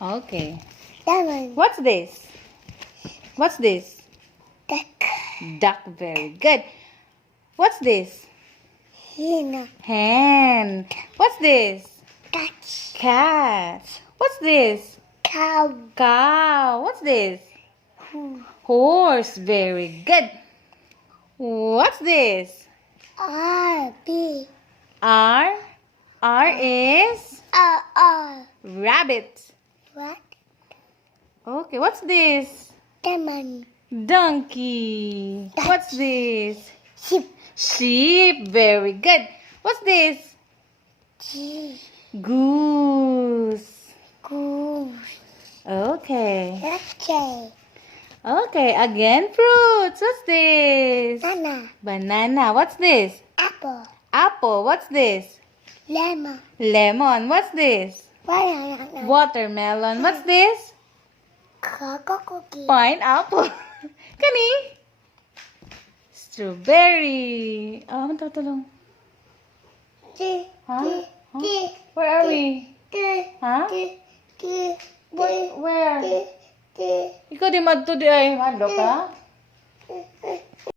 Okay. Lemon. What's this? What's this? Duck. Duck. Very good. What's this? Hen. Hen. What's this? Cat. Cat. What's this? Cow. Cow. What's this? Who? Horse. Very good. What's this? R. B. R. R is R. rabbit. What? Okay, what's this? Lemon. Donkey. What's this? Sheep. Sheep. Very good. What's this? G. Goose. Goose. Okay. J. Okay, again fruits. What's this? Banana. Banana. What's this? Apple. Apple. What's this? Lemon. Lemon. What's this? Banana. Watermelon. What's this? Cocoa cookie. Pineapple. Kani? Strawberry. Oh, tatulong. G. Huh? G. Huh? G. Where are we? G. Huh? G. G. Where? G. Ikaw di madto di ay. Madlo ka? G.